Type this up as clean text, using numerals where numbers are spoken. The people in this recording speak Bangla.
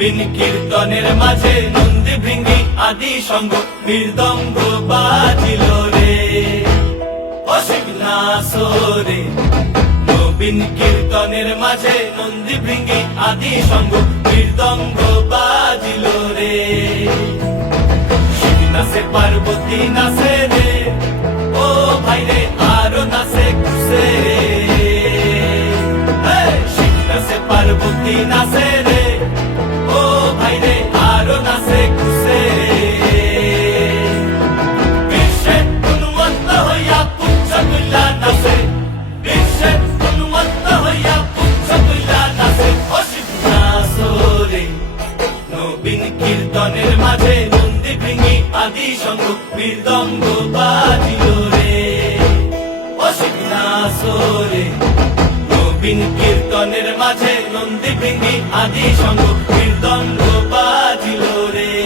নবীন কীর্তনের মাঝে নন্দী ভৃঙ্গি আদি সঙ্গ মৃদঙ্গ বাজিল রে অসীম নাসরে। নবীন কীর্তনের মাঝে নন্দী ভৃঙ্গি আদি সঙ্গ মৃদঙ্গ বাজিল রে। শিব নাচে পার্বতী নাচে রে, ও ভাই রে আরো নাচে খুশে। শিব নাচে পার্বতী নাচে রে, ও ভাই রে আরো নাচে খুশে। বিশ্বের উন্মত্ত হইয়া পুচ্ছ তুল্লা নাচে, বিশ্বের উন্মত্ত হইয়া পুচ্ছ তুল্লা নাচে অসীম নাচরে। নবীন কীর্তনের মাঝে নন্দী ভৃঙ্গি আদি সঙ্গ মৃদঙ্গ বাজিল রে অসীম নাচরে। নবীন কীর্তনের মাঝে নন্দী ভৃঙ্গি আদি সঙ্গ মৃদঙ্গ বাজিল রে।